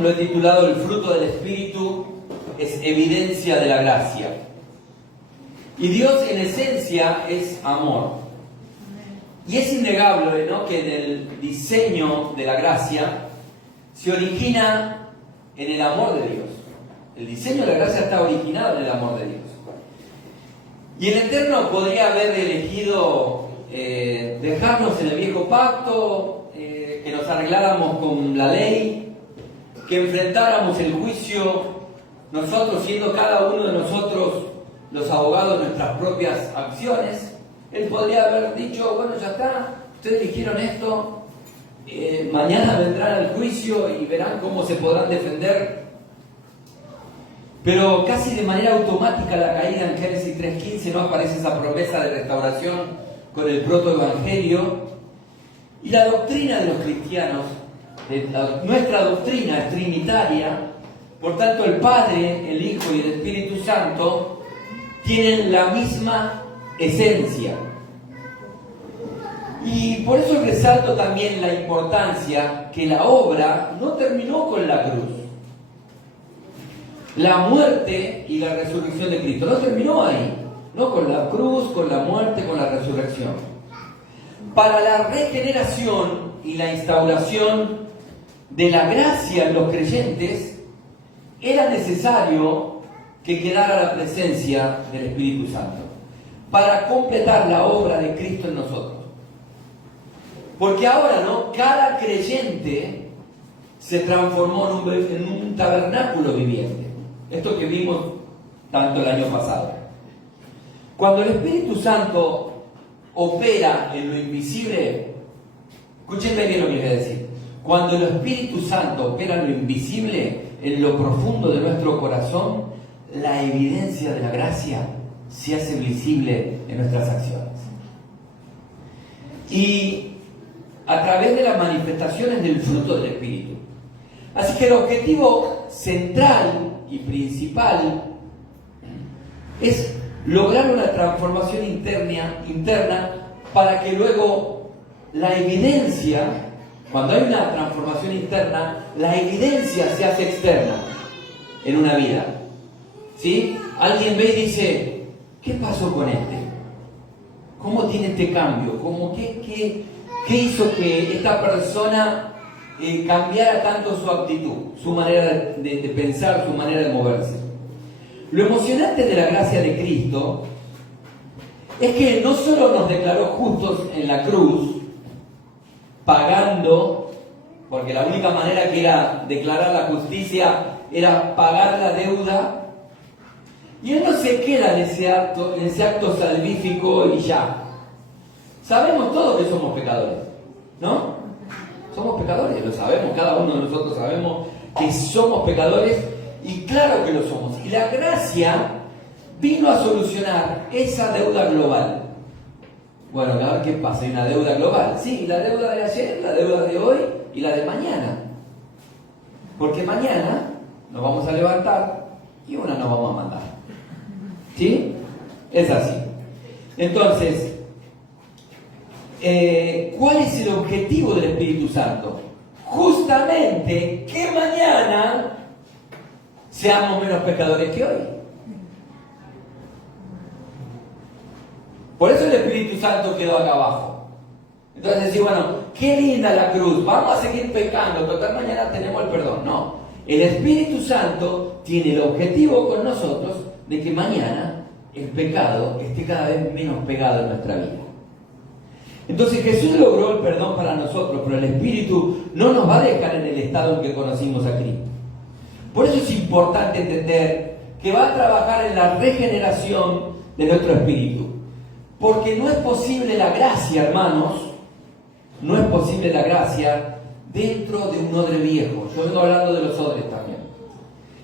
sermón lo he titulado El fruto del Espíritu es evidencia de la gracia. Y Dios en esencia es amor. Y es innegable, ¿no?, que en el diseño de la gracia se origina en el amor de Dios. El diseño de la gracia está originado en el amor de Dios. Y el Eterno podría haber elegido dejarnos en el viejo pacto, que nos arregláramos con la ley, que enfrentáramos el juicio, nosotros siendo cada uno de nosotros los abogados de nuestras propias acciones. Él podría haber dicho, bueno, ya está, ustedes dijeron esto, mañana vendrán al juicio y verán cómo se podrán defender. Pero casi de manera automática la caída en Génesis 3:15 no aparece esa promesa de restauración con el protoevangelio. Y la doctrina de los cristianos, nuestra doctrina es trinitaria, por tanto el Padre, el Hijo y el Espíritu Santo tienen la misma esencia. Y por eso resalto también la importancia que la obra no terminó con la cruz. La muerte y la resurrección de Cristo no terminó ahí, no con la cruz, con la muerte, con la resurrección. Para la regeneración y la instauración de la gracia en los creyentes, era necesario que quedara la presencia del Espíritu Santo para completar la obra de Cristo en nosotros. Porque ahora, ¿no?, cada creyente se transformó en un tabernáculo viviente. Esto que vimos tanto el año pasado. Cuando el Espíritu Santo opera en lo invisible, escúchenme bien lo que les voy a decir. Cuando el Espíritu Santo opera en lo invisible, en lo profundo de nuestro corazón, la evidencia de la gracia se hace visible en nuestras acciones. Y a través de las manifestaciones del fruto del Espíritu. Así que el objetivo central y principal es lograr una transformación interna para que luego la evidencia, cuando hay una transformación interna, la evidencia se hace externa en una vida. ¿Sí? Alguien ve y dice, ¿qué pasó con este? ¿Cómo tiene este cambio? ¿Qué hizo que esta persona cambiara tanto su actitud, su manera de pensar, su manera de moverse? Lo emocionante de la gracia de Cristo es que no solo nos declaró justos en la cruz, pagando, porque la única manera que era declarar la justicia era pagar la deuda, y Él no se queda en ese acto salvífico y ya. Sabemos todos que somos pecadores, ¿no? Somos pecadores, lo sabemos, cada uno de nosotros sabemos que somos pecadores, y claro que lo somos. Y la gracia vino a solucionar esa deuda global. Bueno, a ver qué pasa, hay una deuda global. Sí, la deuda de ayer, la deuda de hoy y la de mañana. Porque mañana nos vamos a levantar y una nos vamos a mandar. ¿Sí? Es así. Entonces, ¿cuál es el objetivo del Espíritu Santo? Justamente que mañana seamos menos pecadores que hoy. Por eso el Espíritu Santo quedó acá abajo. Entonces decir, bueno, qué linda la cruz, vamos a seguir pecando, total mañana tenemos el perdón. No, el Espíritu Santo tiene el objetivo con nosotros de que mañana el pecado esté cada vez menos pegado en nuestra vida. Entonces Jesús logró el perdón para nosotros, pero el Espíritu no nos va a dejar en el estado en que conocimos a Cristo. Por eso es importante entender que va a trabajar en la regeneración de nuestro espíritu. Porque no es posible la gracia, hermanos, no es posible la gracia dentro de un odre viejo. Yo vengo hablando de los odres también.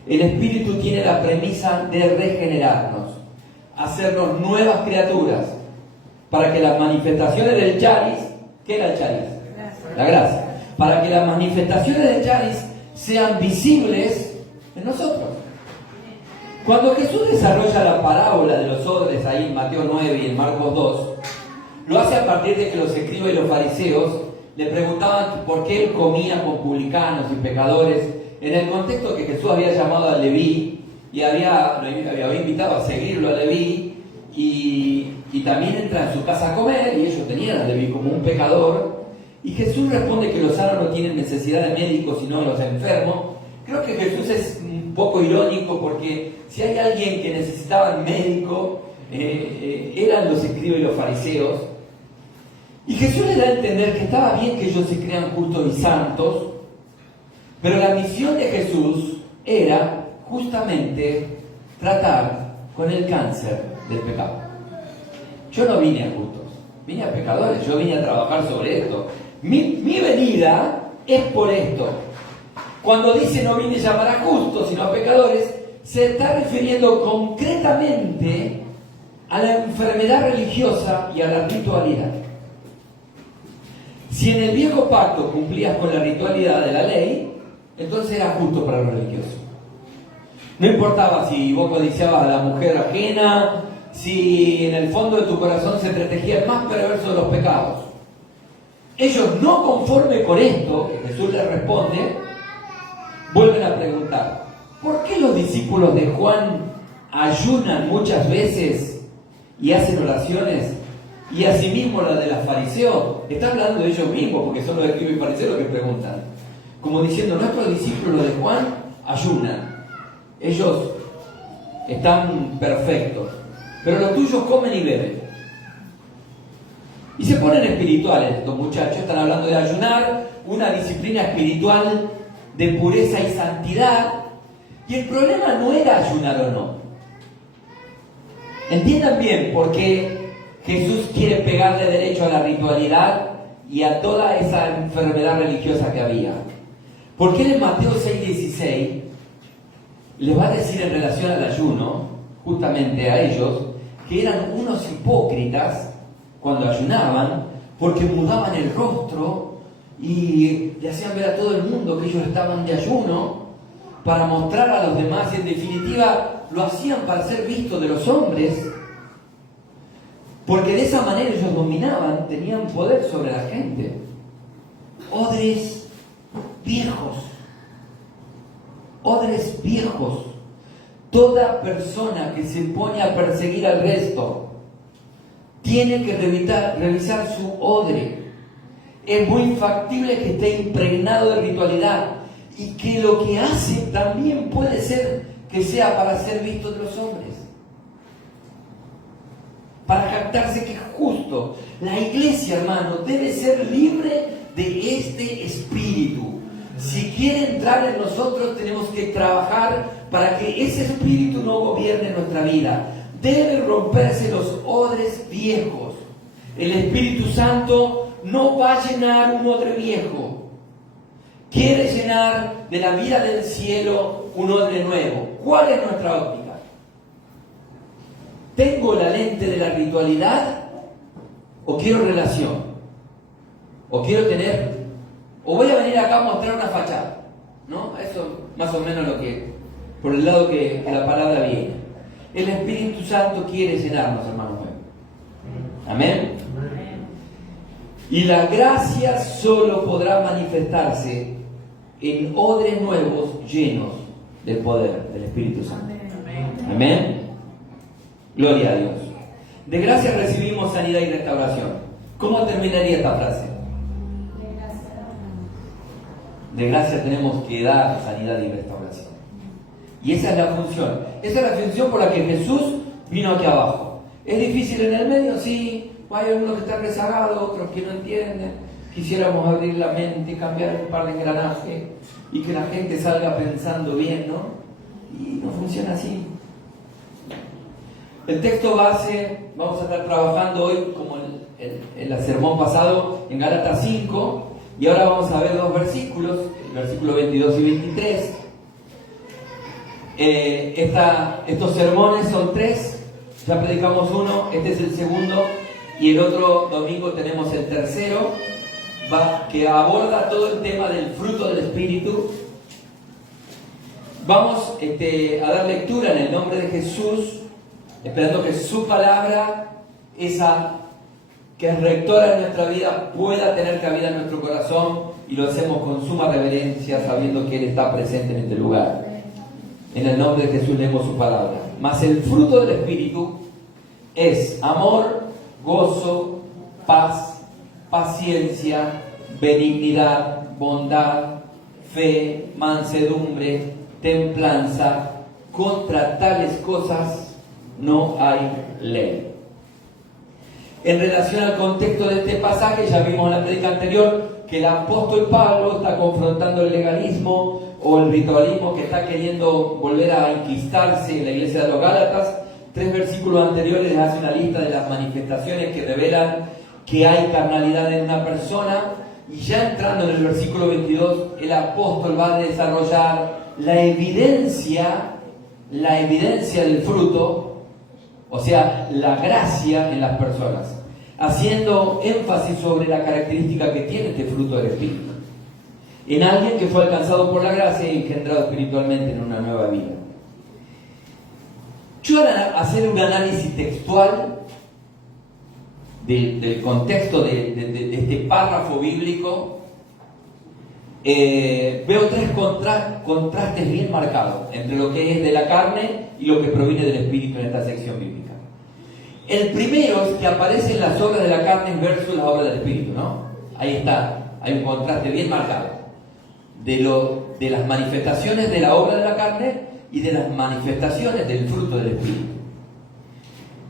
El Espíritu tiene la premisa de regenerarnos, hacernos nuevas criaturas, para que las manifestaciones del charis, ¿qué era el charis? La gracia. Para que las manifestaciones del charis sean visibles en nosotros. Cuando Jesús desarrolla la parábola de los odres ahí en Mateo 9 y en Marcos 2, lo hace a partir de que los escribas y los fariseos le preguntaban por qué él comía con publicanos y pecadores en el contexto que Jesús había llamado a Leví y había invitado a seguirlo a Leví, y también entra en su casa a comer, y ellos tenían a Leví como un pecador, y Jesús responde que los sanos no tienen necesidad de médicos sino los enfermos. Creo que Jesús es un poco irónico, porque si hay alguien que necesitaba médico, eran los escribas y los fariseos. Y Jesús le da a entender que estaba bien que ellos se crean justos y santos, pero la misión de Jesús era justamente tratar con el cáncer del pecado. Yo no vine a justos, vine a pecadores, yo vine a trabajar sobre esto. Mi venida es por esto. Cuando dice no vine a llamar a justos, sino a pecadores, se está refiriendo concretamente a la enfermedad religiosa y a la ritualidad. Si en el viejo pacto cumplías con la ritualidad de la ley, entonces era justo para los religiosos. No importaba si vos codiciabas a la mujer ajena, si en el fondo de tu corazón se entretejía el más perverso de los pecados. Ellos, no conforme con esto, que Jesús les responde, vuelven a preguntar: ¿por qué los discípulos de Juan ayunan muchas veces y hacen oraciones, y asimismo la de los fariseos? Está hablando de ellos mismos, porque son los escribas y fariseos los que preguntan, como diciendo: nuestros discípulos de Juan ayunan, ellos están perfectos, pero los tuyos comen y beben. Y se ponen espirituales estos muchachos. Están hablando de ayunar, una disciplina espiritual de pureza y santidad. Y el problema no era ayunar o no. Entiendan bien, porque Jesús quiere pegarle derecho a la ritualidad y a toda esa enfermedad religiosa que había. Porque él en Mateo 6:16 les va a decir en relación al ayuno, justamente a ellos, que eran unos hipócritas cuando ayunaban, porque mudaban el rostro y le hacían ver a todo el mundo que ellos estaban de ayuno para mostrar a los demás, y en definitiva lo hacían para ser vistos de los hombres, porque de esa manera ellos dominaban, tenían poder sobre la gente. Odres viejos. Odres viejos. Toda persona que se pone a perseguir al resto tiene que revisar su odre. Es muy factible que esté impregnado de ritualidad, y que lo que hace también puede ser que sea para ser visto de los hombres, para jactarse que es justo. La iglesia, hermano, debe ser libre de este espíritu. Si quiere entrar en nosotros, tenemos que trabajar para que ese espíritu no gobierne nuestra vida. Deben romperse los odres viejos. El Espíritu Santo no va a llenar un odre viejo. Quiere llenar de la vida del cielo un odre nuevo. ¿Cuál es nuestra óptica? ¿Tengo la lente de la ritualidad o quiero relación? ¿O quiero tener, o voy a venir acá a mostrar una fachada? ¿No? Eso más o menos lo que, por el lado que la palabra viene. El Espíritu Santo quiere llenarnos, hermanos míos. Amén. Y la gracia solo podrá manifestarse en odres nuevos llenos del poder del Espíritu Santo. Amén. Gloria a Dios. De gracia recibimos sanidad y restauración. ¿Cómo terminaría esta frase? De gracia tenemos que dar sanidad y restauración. Y esa es la función. Esa es la función por la que Jesús vino aquí abajo. ¿Es difícil en el medio? Sí. Hay algunos que están rezagados, otros que no entienden. Quisiéramos abrir la mente y cambiar un par de engranajes y que la gente salga pensando bien, ¿no? Y no funciona así. El texto base, vamos a estar trabajando hoy, como en el sermón pasado, en Gálatas 5, y ahora vamos a ver dos versículos, el versículo 22 y 23. Estos sermones son tres, ya predicamos uno, este es el segundo, y el otro domingo tenemos el tercero, que aborda todo el tema del fruto del Espíritu. Vamos a dar lectura en el nombre de Jesús, esperando que su palabra, esa que es rectora en nuestra vida, pueda tener cabida en nuestro corazón y lo hacemos con suma reverencia, sabiendo que Él está presente en este lugar. En el nombre de Jesús leemos su palabra. Mas el fruto del Espíritu es amor, gozo, paz, paciencia, benignidad, bondad, fe, mansedumbre, templanza. Contra tales cosas no hay ley. En relación al contexto de este pasaje, ya vimos en la prédica anterior que el apóstol Pablo está confrontando el legalismo o el ritualismo que está queriendo volver a enquistarse en la iglesia de los Gálatas. 3 versículos anteriores les hace una lista de las manifestaciones que revelan que hay carnalidad en una persona, y ya entrando en el versículo 22, el apóstol va a desarrollar la evidencia del fruto, o sea, la gracia en las personas, haciendo énfasis sobre la característica que tiene este fruto del Espíritu en alguien que fue alcanzado por la gracia y engendrado espiritualmente en una nueva vida. Yo, al hacer un análisis textual del contexto de este párrafo bíblico, veo 3 contrastes bien marcados entre lo que es de la carne y lo que proviene del Espíritu en esta sección bíblica. El primero es que aparecen las obras de la carne versus las obras del Espíritu, ¿no? Ahí está, hay un contraste bien marcado de las manifestaciones de la obra de la carne y de las manifestaciones del fruto del Espíritu.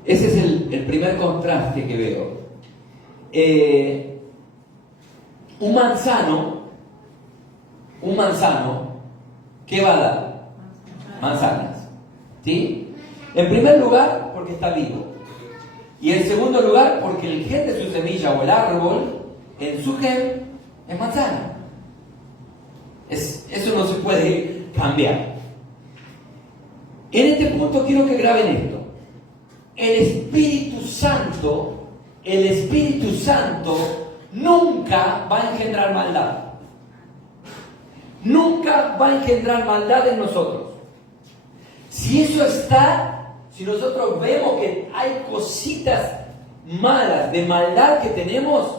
Ese es el primer contraste que veo. Un manzano, ¿qué va a dar? Manzanas, ¿sí? En primer lugar, porque está vivo. Y en segundo lugar, porque el gen de su semilla o el árbol, en su gen, es manzana. Eso no se puede cambiar. En este punto quiero que graben esto. El Espíritu Santo nunca va a engendrar maldad. Nunca va a engendrar maldad en nosotros. Si eso está, si nosotros vemos que hay cositas malas de maldad que tenemos,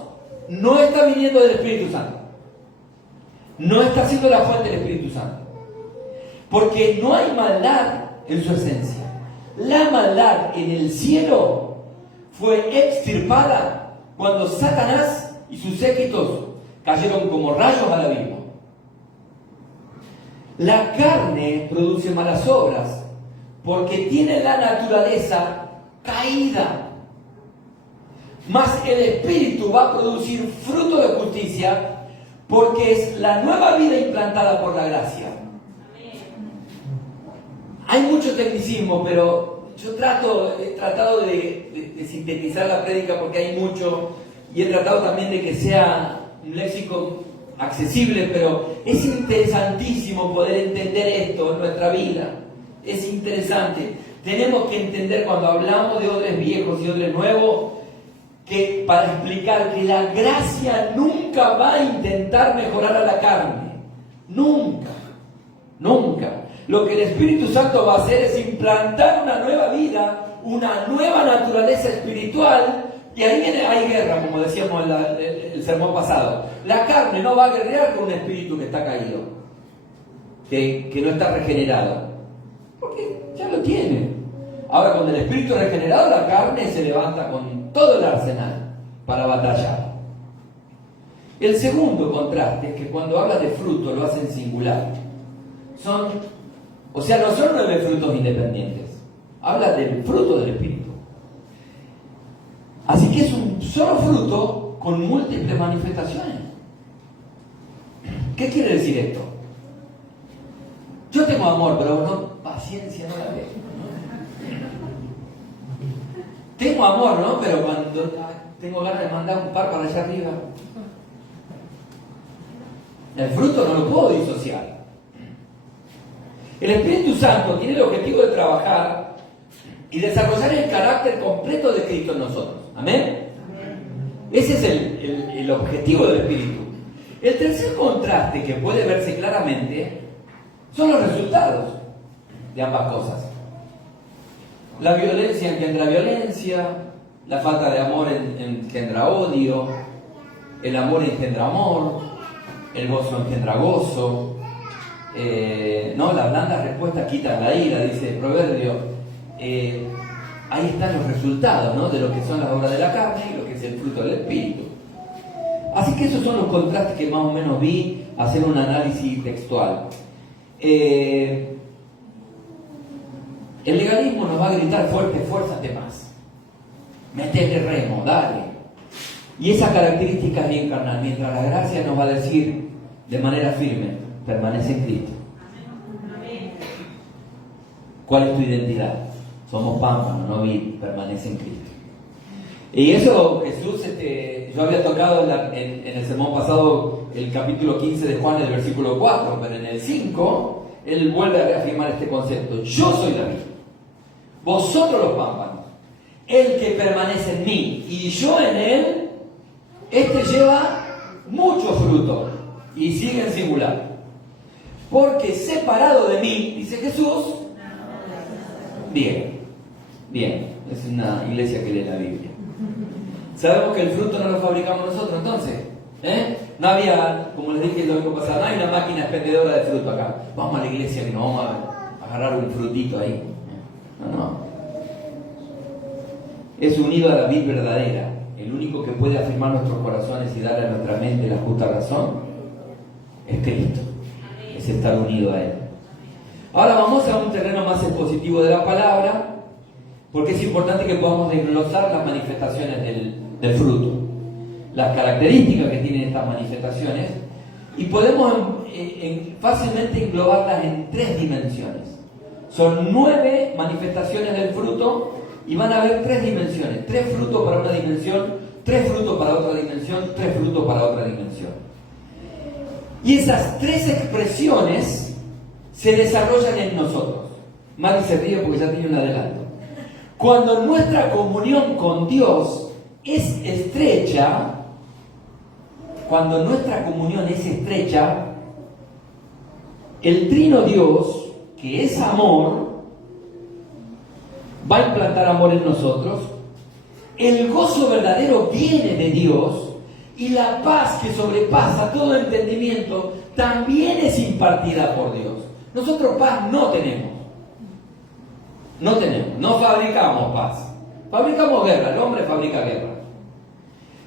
no está viniendo del Espíritu Santo. No está siendo la fuente del Espíritu Santo. Porque no hay maldad en su esencia. La maldad en el cielo fue extirpada cuando Satanás y sus séquitos cayeron como rayos al abismo. La carne produce malas obras porque tiene la naturaleza caída. Mas el Espíritu va a producir fruto de justicia porque es la nueva vida implantada por la gracia. Hay mucho tecnicismo, pero yo he tratado de sintetizar la prédica porque hay mucho, y he tratado también de que sea un léxico accesible, pero es interesantísimo poder entender esto en nuestra vida. Es interesante. Tenemos que entender cuando hablamos de odres viejos y odres nuevos, que para explicar que la gracia nunca va a intentar mejorar a la carne. Nunca. Nunca. Lo que el Espíritu Santo va a hacer es implantar una nueva vida, una nueva naturaleza espiritual, y ahí hay guerra, como decíamos en el sermón pasado. La carne no va a guerrear con un espíritu que está caído, que no está regenerado, porque ya lo tiene. Ahora, con el espíritu regenerado, la carne se levanta con todo el arsenal para batallar. El segundo contraste es que cuando habla de fruto lo hacen singular. No son 9 frutos independientes. Habla del fruto del Espíritu. Así que es un solo fruto con múltiples manifestaciones. ¿Qué quiere decir esto? Yo tengo amor, pero no, paciencia no la veo. Tengo amor, ¿no? Pero cuando tengo ganas de mandar un par para allá arriba, el fruto no lo puedo disociar. El Espíritu Santo tiene el objetivo de trabajar y desarrollar el carácter completo de Cristo en nosotros. ¿Amén? Ese es el objetivo del Espíritu. El tercer contraste que puede verse claramente son los resultados de ambas cosas. La violencia engendra violencia, la falta de amor engendra odio, el amor engendra amor, el gozo engendra gozo, ¿no? La blanda respuesta quita la ira, dice el proverbio. Ahí están los resultados, ¿no? De lo que son las obras de la carne y lo que es el fruto del Espíritu. Así que esos son los contrastes que más o menos vi hacer un análisis textual. El legalismo nos va a gritar fuerte, esfuérzate más, metele remo, dale. Y esa característica es bien carnal, mientras la gracia nos va a decir de manera firme, permanece en Cristo. ¿Cuál es tu identidad? Somos pámpanos, no vid, permanece en Cristo. Y eso Jesús, yo había tocado en el sermón pasado el capítulo 15 de Juan, el versículo 4, pero en el 5, él vuelve a reafirmar este concepto. Yo soy la vid, vosotros los pámpanos. El que permanece en mí y yo en él, lleva mucho fruto y sigue en singular. Porque separado de mí, dice Jesús, bien, es una iglesia que lee la Biblia. Sabemos que el fruto no lo fabricamos nosotros, entonces, no había, como les dije el domingo pasado, no hay una máquina expendedora de fruto acá. Vamos a la iglesia que nos vamos a agarrar un frutito ahí. No. Es unido a la vid verdadera. El único que puede afirmar nuestros corazones y darle a nuestra mente la justa razón es Cristo. Es estar unido a Él. Ahora vamos a un terreno más expositivo de la palabra, porque es importante que podamos desglosar las manifestaciones del fruto, las características que tienen estas manifestaciones, y podemos fácilmente englobarlas en 3 dimensiones. Son 9 manifestaciones del fruto y van a haber 3 dimensiones: 3 frutos para una dimensión, 3 frutos para otra dimensión, 3 frutos para otra dimensión. Y esas 3 expresiones se desarrollan en nosotros. Mari se ríe porque ya tiene un adelanto. Cuando nuestra comunión con Dios es estrecha, el trino Dios, que es amor, va a implantar amor en nosotros. El gozo verdadero viene de Dios y la paz que sobrepasa todo entendimiento también es impartida por Dios. Nosotros paz no tenemos, no fabricamos paz, fabricamos guerra, el hombre fabrica guerra.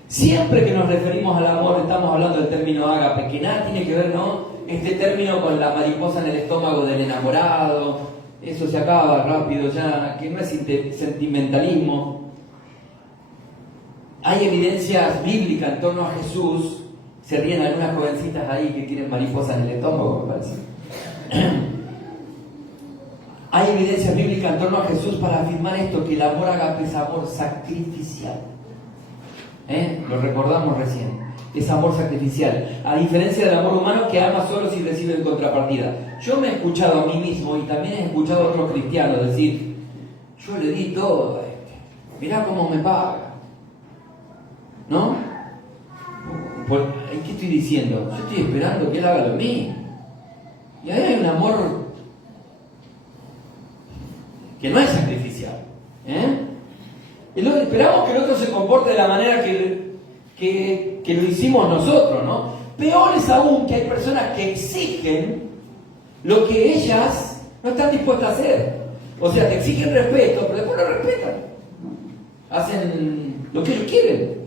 Siempre que nos referimos al amor estamos hablando del término ágape, que nada tiene que ver, ¿no? Este término con la mariposa en el estómago del enamorado, eso se acaba rápido ya, que no es sentimentalismo. Hay evidencias bíblicas en torno a Jesús. Se ríen algunas jovencitas ahí que tienen mariposas en el estómago, me parece. Hay evidencias bíblicas en torno a Jesús para afirmar esto, que el amor ágape es amor sacrificial. Lo recordamos recién. Es amor sacrificial. A diferencia del amor humano que ama solo si recibe en contrapartida. Yo me he escuchado a mí mismo y también he escuchado a otros cristianos decir: yo le di todo a este, mirá cómo me paga. ¿No? ¿Qué estoy diciendo? Yo estoy esperando que él haga lo mismo. Y ahí hay un amor que no es sacrificial. Y luego esperamos que el otro se comporte de la manera que lo hicimos nosotros, ¿no? Peor es aún que hay personas que exigen lo que ellas no están dispuestas a hacer. O sea, te exigen respeto, pero después lo respetan. Hacen lo que ellos quieren.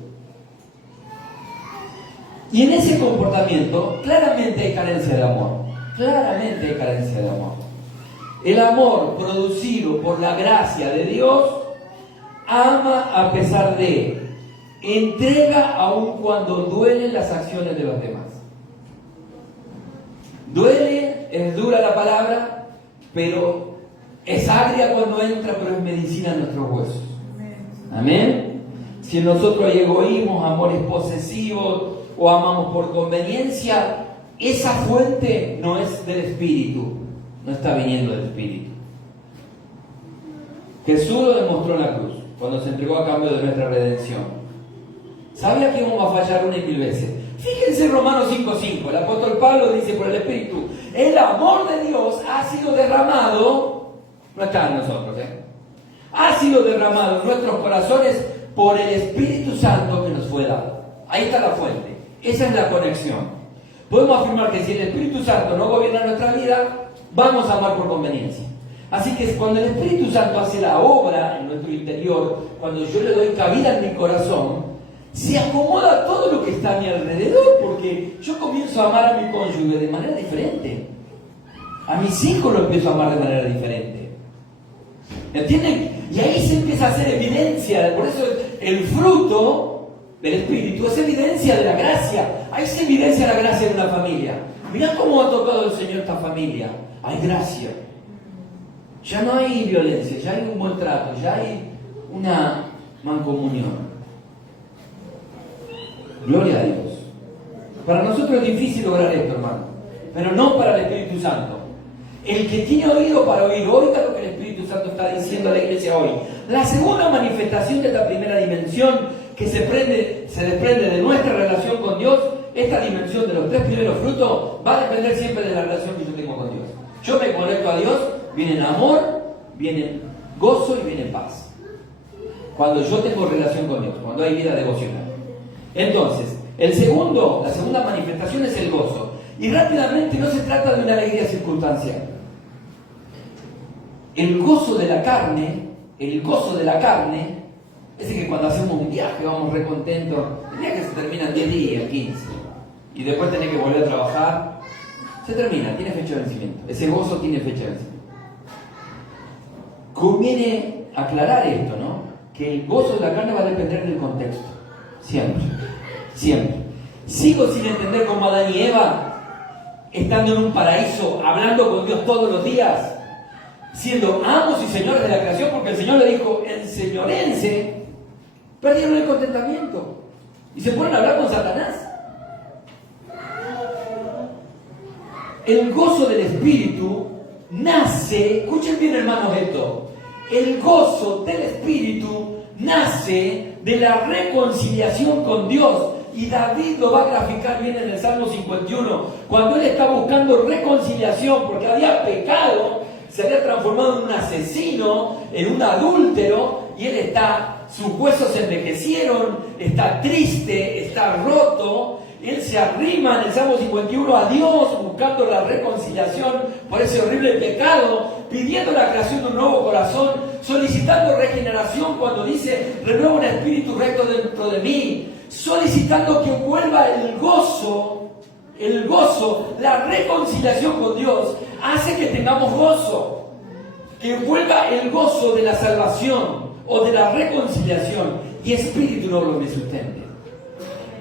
Y en ese comportamiento claramente hay carencia de amor. Claramente hay carencia de amor. El amor producido por la gracia de Dios ama a pesar de, entrega aun cuando duelen las acciones de los demás. Duele, es dura la palabra, pero es agria cuando entra, pero es medicina en nuestros huesos. Amén. Si en nosotros hay egoísmos, amores posesivos o amamos por conveniencia, esa fuente no es del Espíritu, no está viniendo del Espíritu. Jesús lo demostró en la cruz, cuando se entregó a cambio de nuestra redención. Sabía que íbamos a fallar una y mil veces. Fíjense Romanos 5:5, el apóstol Pablo dice por el Espíritu: el amor de Dios ha sido derramado, no está en nosotros, ha sido derramado en nuestros corazones por el Espíritu Santo que nos fue dado. Ahí está la fuente, esa es la conexión. podemos afirmar que si el Espíritu Santo no gobierna nuestra vida, vamos a amar por conveniencia. Así que cuando el Espíritu Santo hace la obra en nuestro interior, cuando yo le doy cabida en mi corazón, se acomoda todo lo que está a mi alrededor, porque yo comienzo a amar a mi cónyuge de manera diferente. A mis hijos lo empiezo a amar de manera diferente. ¿Me entienden? Y ahí se empieza a hacer evidencia. Por eso el fruto del Espíritu es evidencia de la gracia. Ahí se evidencia la gracia de una familia. Mirá cómo ha tocado el Señor esta familia. Hay gracia. Ya no hay violencia, ya hay un buen trato, ya hay una mancomunión. Gloria a Dios. Para nosotros es difícil lograr esto, hermano, pero no para el Espíritu Santo. El que tiene oído para oír, oiga lo que el Espíritu Santo está diciendo a la iglesia hoy. La segunda manifestación de esta primera dimensión que se desprende de nuestra relación con Dios, esta dimensión de los 3 primeros frutos, va a depender siempre de la relación que yo tengo con Dios. Yo me conecto a Dios, viene amor, viene gozo y viene paz. Cuando yo tengo relación con Dios, cuando hay vida devocional. Entonces, la segunda manifestación es el gozo. Y rápidamente no se trata de una alegría circunstancial. El gozo de la carne, es que cuando hacemos un viaje vamos re contentos, el día que se termina 10 días, 15, y después tenés que volver a trabajar, se termina, tiene fecha de vencimiento. Ese gozo tiene fecha de vencimiento. Conviene aclarar esto, ¿no? Que el gozo de la carne va a depender del contexto. Siempre. Sigo sin entender cómo Adán y Eva, estando en un paraíso, hablando con Dios todos los días, siendo amos y señores de la creación, porque el Señor le dijo, enseñorense, perdieron el contentamiento y se ponen a hablar con Satanás. El gozo del Espíritu nace, escuchen bien hermanos esto, el gozo del Espíritu nace de la reconciliación con Dios. Y David lo va a graficar bien en el Salmo 51, cuando él está buscando reconciliación porque había pecado, se había transformado en un asesino, en un adúltero, y sus huesos se envejecieron, está triste, está roto. Él se arrima en el Salmo 51 a Dios buscando la reconciliación por ese horrible pecado, pidiendo la creación de un nuevo corazón, solicitando regeneración cuando dice, renueva un espíritu recto dentro de mí, solicitando que vuelva el gozo, la reconciliación con Dios, hace que tengamos gozo, que vuelva el gozo de la salvación o de la reconciliación, y espíritu no me sustente.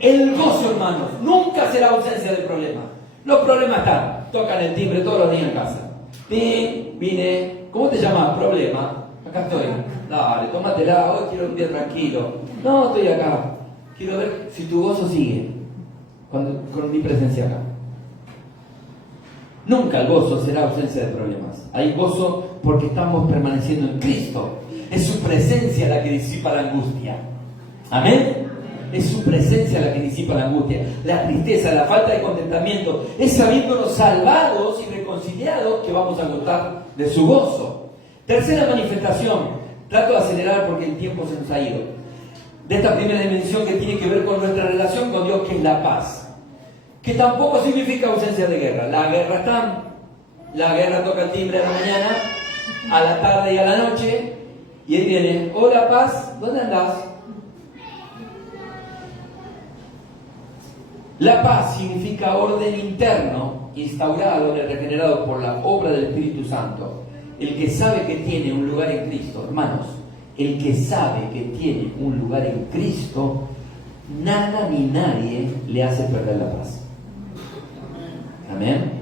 El gozo, hermanos, nunca será ausencia del problema. Los problemas están, tocan el timbre todos los días en casa. Vine, ¿cómo te llamas? Problema. Acá estoy. Dale, tómatela, hoy quiero un día tranquilo. No, estoy acá. Quiero ver si tu gozo sigue con mi presencia acá. Nunca el gozo será ausencia de problemas. Hay gozo porque estamos permaneciendo en Cristo. Es su presencia la que disipa la angustia. Amén. Es su presencia la que disipa la angustia, la tristeza, la falta de contentamiento. Es sabiéndonos salvados y reconciliados que vamos a gozar de su gozo. Tercera manifestación. Trato de acelerar porque el tiempo se nos ha ido. De esta primera dimensión que tiene que ver con nuestra relación con Dios, que es la paz. Que tampoco significa ausencia de guerra. La guerra toca el timbre a la mañana, a la tarde y a la noche, y él viene, hola paz, ¿dónde andás? La paz significa orden interno, instaurado y regenerado por la obra del Espíritu Santo. El que sabe que tiene un lugar en Cristo, hermanos, el que sabe que tiene un lugar en Cristo, nada ni nadie le hace perder la paz. Amén.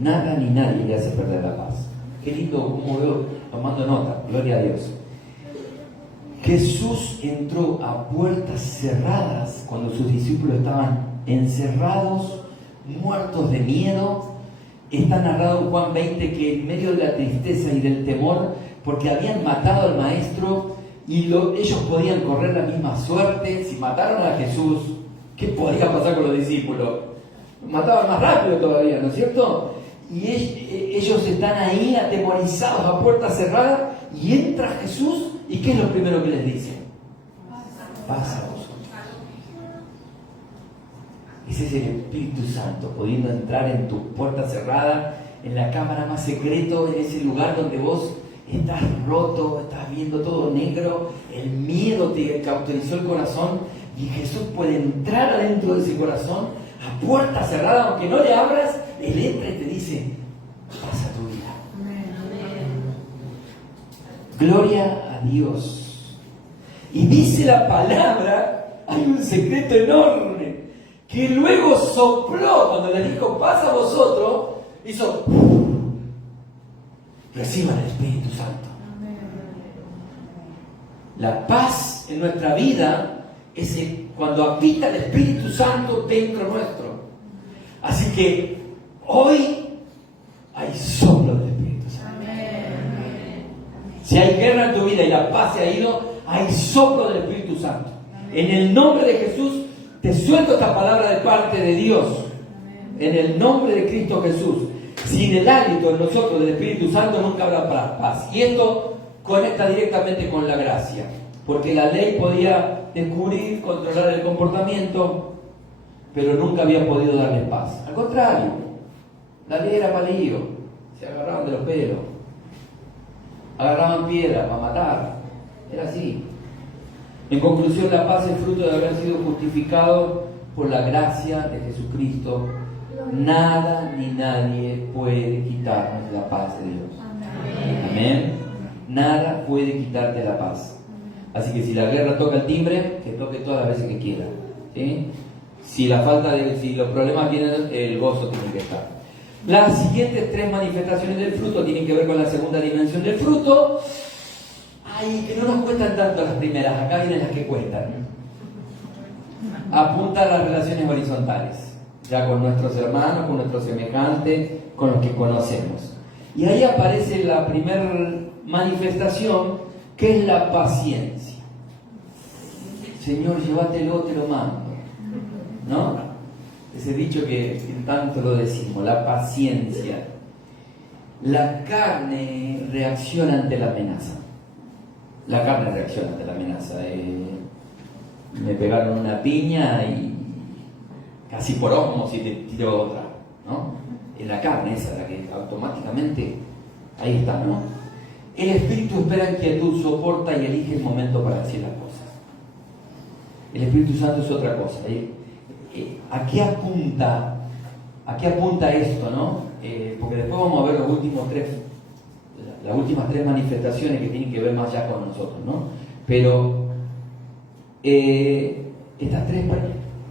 Nada ni nadie le hace perder la paz. Qué lindo como veo tomando nota, gloria a Dios. Jesús entró a puertas cerradas cuando sus discípulos estaban encerrados, muertos de miedo. Está narrado en Juan 20 que en medio de la tristeza y del temor, porque habían matado al maestro y ellos podían correr la misma suerte. Si mataron a Jesús, ¿qué podía pasar con los discípulos? Mataban más rápido todavía, ¿no es cierto? Y ellos están ahí atemorizados a puerta cerrada, y entra Jesús, y ¿qué es lo primero que les dice? Paz a vosotros. Ese es el Espíritu Santo, pudiendo entrar en tu puerta cerrada, en la cámara más secreto, en ese lugar donde vos estás roto, estás viendo todo negro, el miedo te cauterizó el corazón, y Jesús puede entrar adentro de ese corazón, a puerta cerrada, aunque no le abras, Él entra y te dice, pasa tu vida. Gloria a Dios. Y dice la palabra, hay un secreto enorme, que luego sopló, cuando le dijo, pasa a vosotros, hizo, reciban el Espíritu Santo. La paz en nuestra vida es cuando habita el Espíritu Santo dentro nuestro. Así que hoy hay soplo del Espíritu Santo. Si hay guerra en tu vida y la paz se ha ido, hay soplo del Espíritu Santo. En el nombre de Jesús te suelto esta palabra de parte de Dios. En el nombre de Cristo Jesús. Sin el hálito en nosotros del Espíritu Santo nunca habrá paz. Y esto conecta directamente con la gracia. Porque la ley podía descubrir, controlar el comportamiento, pero nunca había podido darle paz. Al contrario, la ley era palillo. Se agarraban de los pelos. Agarraban piedra para matar. Era así. En conclusión, la paz es fruto de haber sido justificado por la gracia de Jesucristo. Nada ni nadie puede quitarnos la paz de Dios. Amén. Nada puede quitarte la paz. Así que si la guerra toca el timbre, que toque todas las veces que quiera. ¿Sí? Si los problemas vienen, el gozo tiene que estar. Las siguientes 3 manifestaciones del fruto tienen que ver con la segunda dimensión del fruto. Ay, que no nos cuestan tanto las primeras, acá vienen las que cuestan. Apunta a las relaciones horizontales, ya con nuestros hermanos, con nuestros semejantes, con los que conocemos. Y ahí aparece la primera manifestación, que es la paciencia. Señor, llévatelo, te lo mando. ¿No? Ese dicho que tanto lo decimos, la paciencia. La carne reacciona ante la amenaza. La carne reacciona ante la amenaza. Me pegaron una piña y casi por osmos y te tiró otra, ¿no? En la carne esa, la que automáticamente ahí está, ¿no? El espíritu espera en quietud, soporta y elige el momento para decir las cosas. El Espíritu Santo es otra cosa. ¿A qué apunta esto, no? Porque después vamos a ver las últimas 3 manifestaciones que tienen que ver más ya con nosotros, ¿no? Pero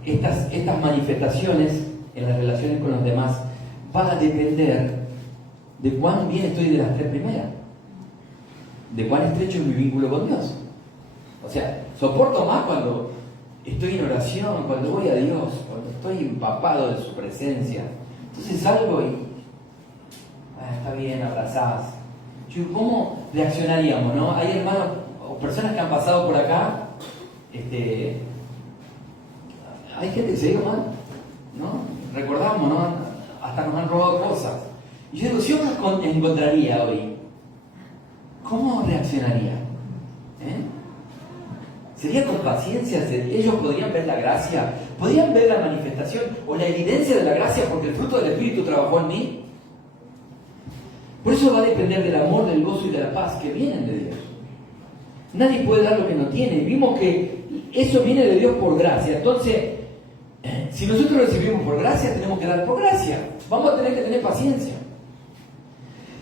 estas manifestaciones en las relaciones con los demás van a depender de cuán bien estoy de las 3 primeras, de cuán estrecho es mi vínculo con Dios. O sea, soporto más cuando estoy en oración, cuando voy a Dios, cuando estoy empapado de su presencia. Entonces salgo y está bien, abrazás. ¿Cómo reaccionaríamos, no? Hay hermanos o personas que han pasado por acá, hay gente que se dio mal, ¿no? Recordamos, ¿no? Hasta nos han robado cosas. Y yo digo, si yo me encontraría hoy, ¿cómo reaccionaría? ¿Sería con paciencia? ¿Ellos podrían ver la gracia? ¿Podrían ver la manifestación o la evidencia de la gracia porque el fruto del Espíritu trabajó en mí? Por eso va a depender del amor, del gozo y de la paz que vienen de Dios. Nadie puede dar lo que no tiene. Vimos que eso viene de Dios por gracia. Entonces, si nosotros recibimos por gracia, tenemos que dar por gracia. Vamos a tener que tener paciencia.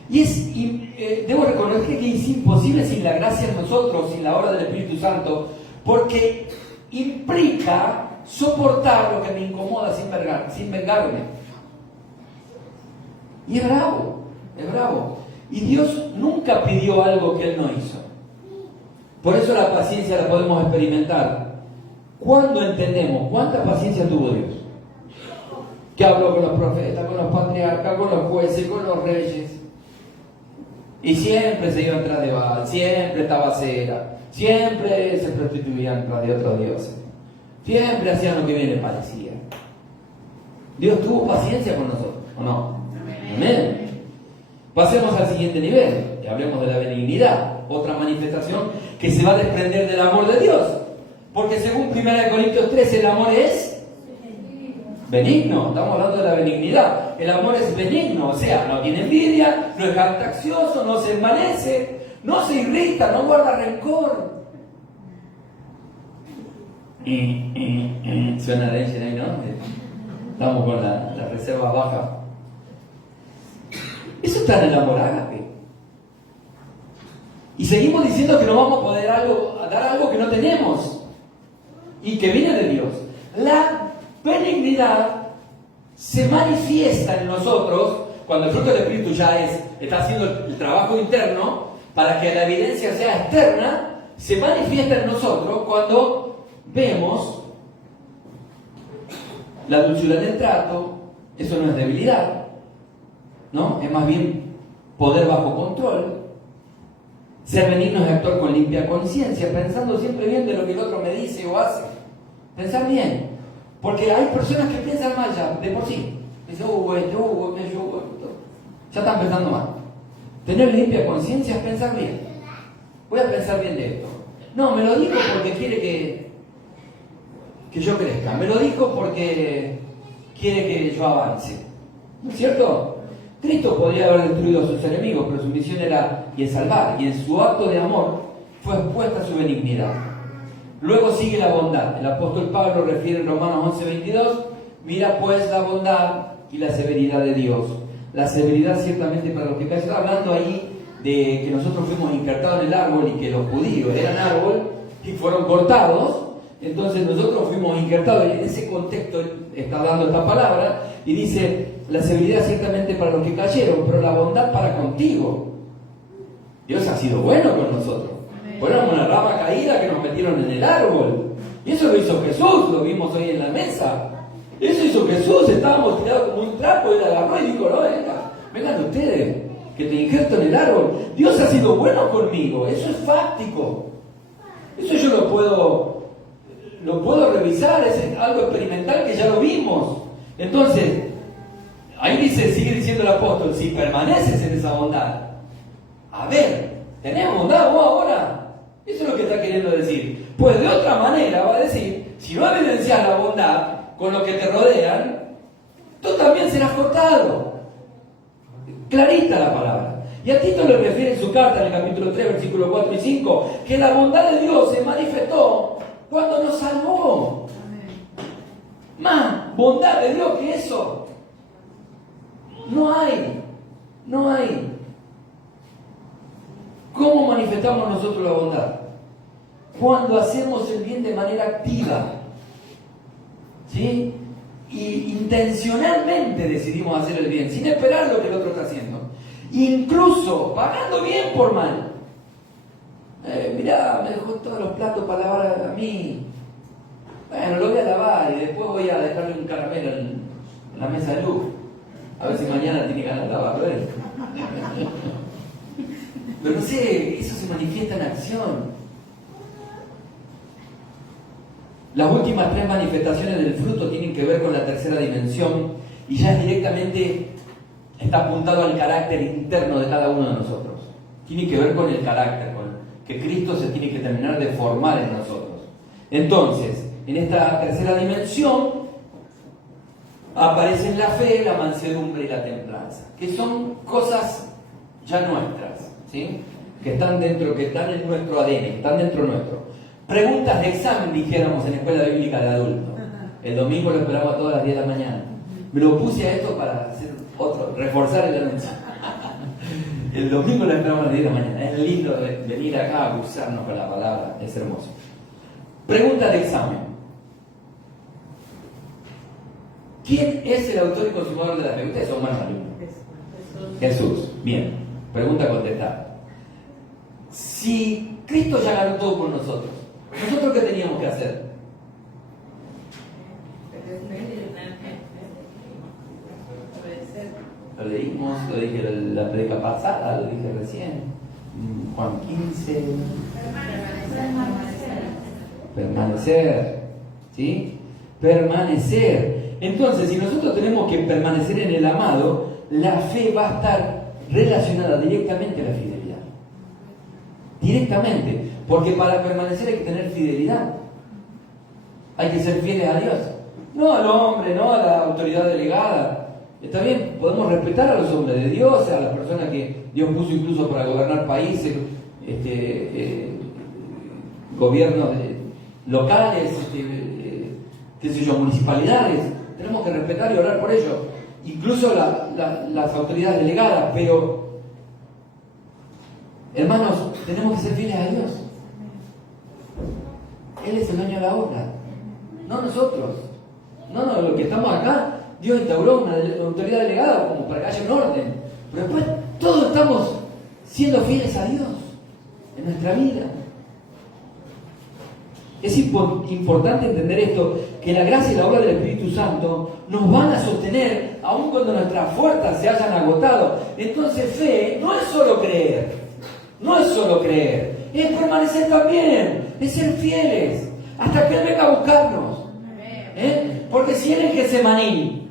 Y debo reconocer que es imposible sin la gracia en nosotros, sin la obra del Espíritu Santo, porque implica soportar lo que me incomoda sin vengarme. Y es bravo. Y Dios nunca pidió algo que Él no hizo. Por eso la paciencia la podemos experimentar. ¿Cuándo entendemos cuánta paciencia tuvo Dios? Que habló con los profetas, con los patriarcas, con los jueces, con los reyes. Y siempre se iban tras de Baal, siempre estaba Acera, siempre se prostituían tras de otros dioses. Siempre hacían lo que bien les parecía. Dios tuvo paciencia con nosotros, ¿o no? Amén. Pasemos al siguiente nivel, y hablemos de la benignidad, otra manifestación que se va a desprender del amor de Dios. Porque según 1 Corintios 13, el amor es benigno, estamos hablando de la benignidad. El amor es benigno, o sea, no tiene envidia, no es jactancioso, no se envanece, no se irrita, no guarda rencor. Suena de engine ahí, ¿no? Estamos con la reserva baja. Eso está en el amor ágape. Y seguimos diciendo que no vamos a poder dar algo que no tenemos y que viene de Dios. La benignidad se manifiesta en nosotros cuando el fruto del Espíritu ya está haciendo el trabajo interno para que la evidencia sea externa. Se manifiesta en nosotros cuando vemos la dulzura del trato. Eso no es debilidad, ¿no? Es más bien poder bajo control. Ser benigno es actuar con limpia conciencia, pensando siempre bien de lo que el otro me dice o hace. Pensar bien. Porque hay personas que piensan mal ya, de por sí. Dicen, ya están pensando mal. Tener limpia conciencia es pensar bien. Voy a pensar bien de esto. No, me lo dijo porque quiere que yo crezca. Me lo dijo porque quiere que yo avance. ¿No es cierto? Cristo podría haber destruido a sus enemigos, pero su misión era y es salvar. Y en su acto de amor fue expuesta su benignidad. Luego sigue la bondad. El apóstol Pablo refiere en Romanos 11:22, mira pues la bondad y la severidad de Dios. La severidad ciertamente para los que caen. Está hablando ahí de que nosotros fuimos injertados en el árbol y que los judíos eran árbol y fueron cortados. Entonces nosotros fuimos injertados. Y en ese contexto está dando esta palabra y dice, la severidad ciertamente para los que cayeron, pero la bondad para contigo. Dios ha sido bueno con nosotros. Fuéramos una rama caída que nos metieron en el árbol. Y eso lo hizo Jesús, lo vimos hoy en la mesa. Eso hizo Jesús, estábamos tirados como un trapo, él agarró y dijo, no, vengan ustedes, que te injerto en el árbol. Dios ha sido bueno conmigo, eso es fáctico. Eso yo lo puedo revisar, es algo experimental que ya lo vimos. Entonces, ahí sigue diciendo el apóstol, si permaneces en esa bondad, a ver, ¿tenés bondad vos ahora? Eso es lo que está queriendo decir. Pues de otra manera va a decir, si no evidencias la bondad con lo que te rodean, tú también serás cortado. Clarita la palabra. Y a Tito le refiere en su carta, en el capítulo 3, versículos 4 y 5, que la bondad de Dios se manifestó cuando nos salvó. Más bondad de Dios que eso no hay. ¿Cómo manifestamos nosotros la bondad? Cuando hacemos el bien de manera activa, ¿sí? Y intencionalmente decidimos hacer el bien, sin esperar lo que el otro está haciendo, incluso pagando bien por mal. Mirá, me dejó todos los platos para lavar a mí. Bueno, lo voy a lavar y después voy a dejarle un caramelo en la mesa de luz. A ver si mañana tiene ganas de lavarlo él. Pero no sé, eso se manifiesta en acción. Las últimas 3 manifestaciones del fruto tienen que ver con la tercera dimensión y ya directamente está apuntado al carácter interno de cada uno de nosotros. Tiene que ver con el carácter, con que Cristo se tiene que terminar de formar en nosotros. Entonces, en esta tercera dimensión aparecen la fe, la mansedumbre y la templanza, que son cosas ya nuestras, ¿sí? que están en nuestro ADN, que están dentro nuestro. Preguntas de examen, dijéramos en la escuela bíblica de adultos. El domingo lo esperaba a todas las 10 de la mañana. Me lo puse a esto para hacer reforzar el anuncio. El domingo lo esperamos a las 10 de la mañana. Es lindo venir acá a cruzarnos con la palabra, es hermoso. Pregunta de examen. ¿Quién es el autor y consumador de la fe? Ustedes son buenos alumnos. Jesús. Bien. Pregunta contestada. Si Cristo ya ganó todo por nosotros, ¿nosotros qué teníamos que hacer? Lo leímos, lo dije en la predica pasada, lo dije recién. Juan 15. Permanecer. ¿Sí? Permanecer. Entonces, si nosotros tenemos que permanecer en el amado, la fe va a estar relacionada directamente a la fidelidad. Directamente. Porque para permanecer hay que tener fidelidad. Hay que ser fieles a Dios. No al hombre, no a la autoridad delegada. Está bien, podemos respetar a los hombres de Dios, a las personas que Dios puso incluso para gobernar países, gobiernos locales, qué sé yo, municipalidades. Tenemos que respetar y orar por ellos, incluso las autoridades delegadas, pero hermanos, tenemos que ser fieles a Dios. Él es el dueño de la obra, no nosotros. No, los que estamos acá, Dios instauró una autoridad delegada como para que haya un orden. Pero después todos estamos siendo fieles a Dios en nuestra vida. Es importante entender esto, que la gracia y la obra del Espíritu Santo nos van a sostener aun cuando nuestras fuerzas se hayan agotado. Entonces fe no es solo creer, es permanecer también, es ser fieles hasta que Él venga a buscarnos. Porque si Él en Getsemaní,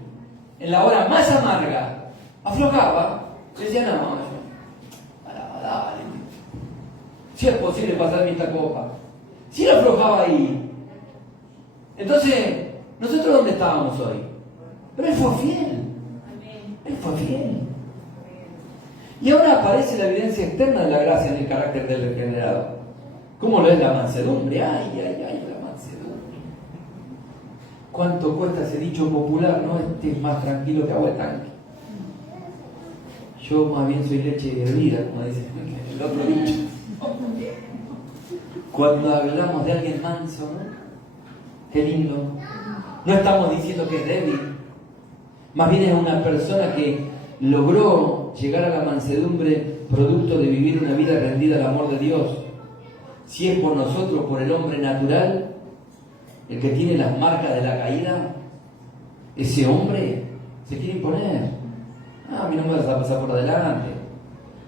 en la hora más amarga, aflojaba, decía, no, dale, si es posible pasarme esta copa. Si Él aflojaba ahí, entonces, ¿nosotros dónde estábamos hoy? Pero Él fue fiel. Él fue fiel. Y ahora aparece la evidencia externa de la gracia en el carácter del regenerado. ¿Cómo lo es la mansedumbre? Ay, la mansedumbre. ¿Cuánto cuesta ese dicho popular? No, este es más tranquilo que agua de tanque. Yo más bien soy leche hervida, como dice el otro dicho. Cuando hablamos de alguien manso, ¿no? Qué lindo. No estamos diciendo que es débil. Más bien es una persona que logró llegar a la mansedumbre producto de vivir una vida rendida al amor de Dios. Si es por nosotros, por el hombre natural, el que tiene las marcas de la caída, ese hombre se quiere imponer. A mí no me vas a pasar por adelante.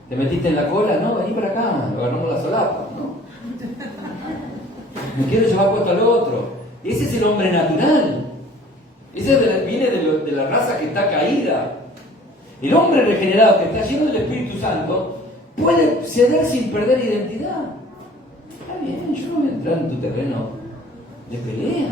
¿Te metiste en la cola? No, vení para acá, lo agarramos la solapa, ¿no? Me quiero llevar puesto al otro. Ese es el hombre natural. Ese viene de la raza que está caída. El hombre regenerado que está lleno del Espíritu Santo puede ceder sin perder identidad. Está bien, yo no voy a entrar en tu terreno de pelea.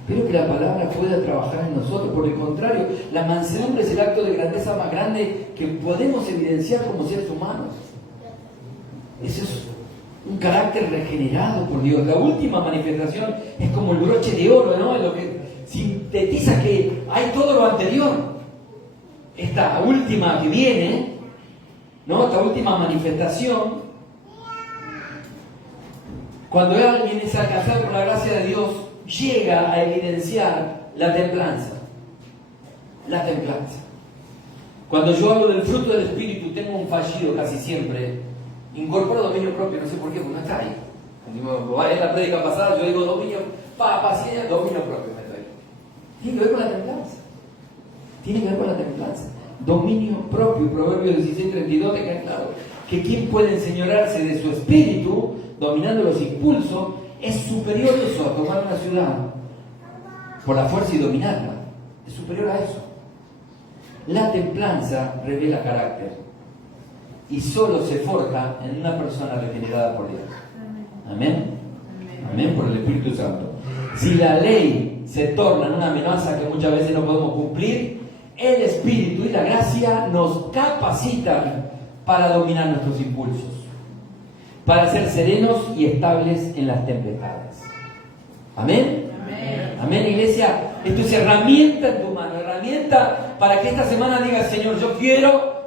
Espero que la palabra pueda trabajar en nosotros. Por el contrario, la mansedumbre es el acto de grandeza más grande que podemos evidenciar como seres humanos. Eso es un carácter regenerado por Dios. La última manifestación es como el broche de oro, ¿no? En lo que sintetiza que hay todo lo anterior. Esta última que viene, ¿no? Esta última manifestación, cuando alguien es alcanzado por la gracia de Dios, llega a evidenciar la templanza. La templanza. Cuando yo hablo del fruto del Espíritu, tengo un fallido casi siempre. Incorporo dominio propio, no sé por qué, porque no está ahí. En la prédica pasada yo digo paciencia, dominio propio me traigo. Tiene que ver con la templanza. Tiene que ver con la templanza. Dominio propio. Proverbios 16:32 te queda claro que quien puede enseñorearse de su espíritu, dominando los impulsos, es superior a eso, a tomar una ciudad por la fuerza y dominarla. Es superior a eso. La templanza revela carácter y solo se forja en una persona regenerada por Dios. Amén. Amén, por el Espíritu Santo. Si la ley se torna en una amenaza que muchas veces no podemos cumplir, el Espíritu y la gracia nos capacitan para dominar nuestros impulsos, para ser serenos y estables en las tempestades. Amén. Amén. Amén, iglesia. Esto es herramienta en tu mano, herramienta para que esta semana digas: Señor, yo quiero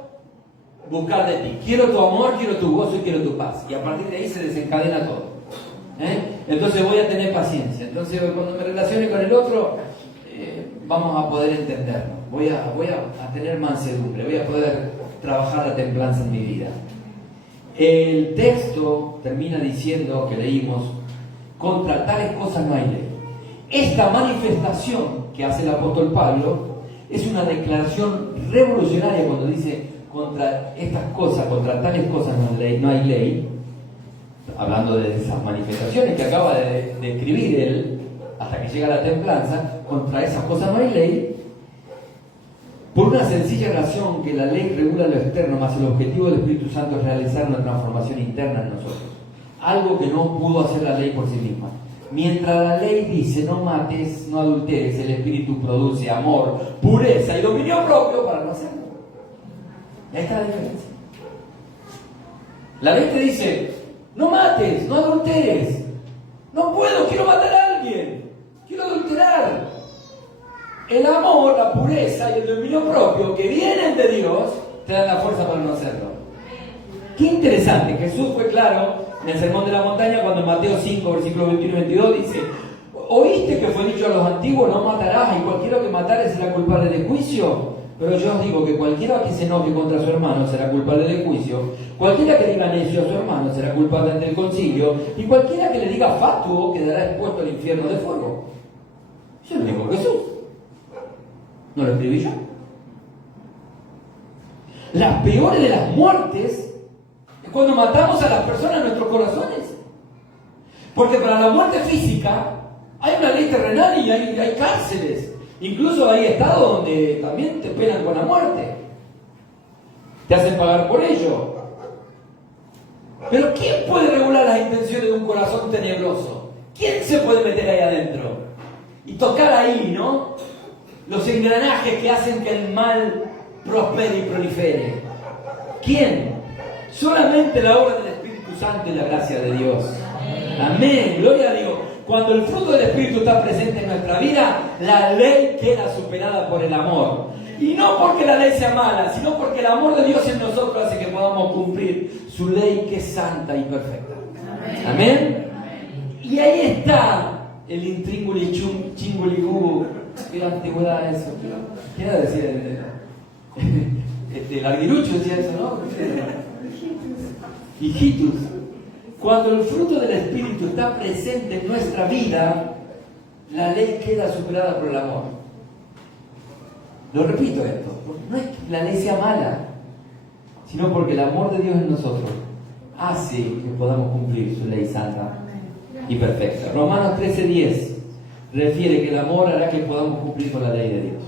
buscar de ti, quiero tu amor, quiero tu gozo y quiero tu paz. Y a partir de ahí se desencadena todo. Entonces voy a tener paciencia. Entonces cuando me relacione con el otro, vamos a poder entenderlo. Voy a tener mansedumbre, voy a poder trabajar la templanza en mi vida. El texto termina diciendo, que leímos: contra tales cosas no hay ley. Esta manifestación que hace el apóstol Pablo es una declaración revolucionaria cuando dice: contra estas cosas, contra tales cosas no hay ley, hablando de esas manifestaciones que acaba de escribir él, hasta que llega la templanza. Contra esas cosas no hay ley, por una sencilla razón, que la ley regula lo externo, más el objetivo del Espíritu Santo es realizar una transformación interna en nosotros, algo que no pudo hacer la ley por sí misma. Mientras la ley dice no mates, no adulteres, el Espíritu produce amor, pureza y dominio propio para no hacerlo. Y ahí está la diferencia. La ley te dice, no mates, no adulteres. No puedo, quiero matar a alguien, quiero adulterar. El amor, la pureza y el dominio propio que vienen de Dios te dan la fuerza para no hacerlo. Qué interesante, Jesús fue claro en el Sermón de la Montaña cuando en Mateo 5, versículos 21 y 22 dice: oíste que fue dicho a los antiguos, no matarás, y cualquiera que matare será culpable de juicio. Pero yo os digo que cualquiera que se enoje contra su hermano será culpable de juicio, cualquiera que diga necio a su hermano será culpable ante el concilio, y cualquiera que le diga fatuo quedará expuesto al infierno de fuego. Eso lo dijo Jesús, no lo escribí yo. Las peores de las muertes es cuando matamos a las personas en nuestros corazones. Porque para la muerte física hay una ley terrenal y hay cárceles. Incluso hay estados donde también te penan con la muerte. Te hacen pagar por ello. Pero ¿quién puede regular las intenciones de un corazón tenebroso? ¿Quién se puede meter ahí adentro? Y tocar ahí, ¿no? Los engranajes que hacen que el mal prospere y prolifere. ¿Quién? Solamente la obra del Espíritu Santo y la gracia de Dios. Amén, gloria a Dios. Cuando el fruto del Espíritu está presente en nuestra vida, la ley queda superada por el amor. Y no porque la ley sea mala, sino porque el amor de Dios en nosotros hace que podamos cumplir su ley, que es santa y perfecta. Amén. Y ahí está el intríngulis chingulibú. ¿Qué antigüedad es eso? ¿Qué era decir? El arguirucho decía eso, ¿no? Hijitus. Cuando el fruto del Espíritu está presente en nuestra vida, la ley queda superada por el amor. Lo repito esto, porque no es que la ley sea mala, sino porque el amor de Dios en nosotros hace que podamos cumplir su ley santa y perfecta. Romanos 13:10 refiere que el amor hará que podamos cumplir con la ley de Dios.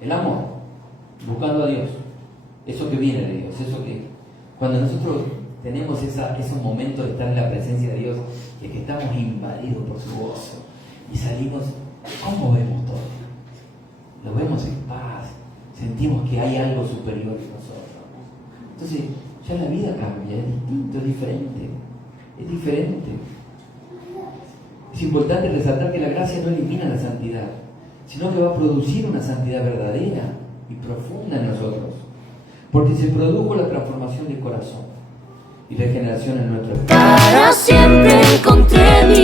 El amor, buscando a Dios, eso que viene de Dios, eso que cuando nosotros tenemos esos momentos de estar en la presencia de Dios, es que estamos invadidos por su gozo y salimos, ¿cómo vemos todo? Lo vemos en paz, sentimos que hay algo superior en nosotros. Entonces, ya la vida cambia, es distinto, es diferente, es diferente. Es importante resaltar que la gracia no elimina la santidad, sino que va a producir una santidad verdadera y profunda en nosotros, porque se produjo la transformación del corazón y regeneración en nuestro espíritu. Para siempre encontré mi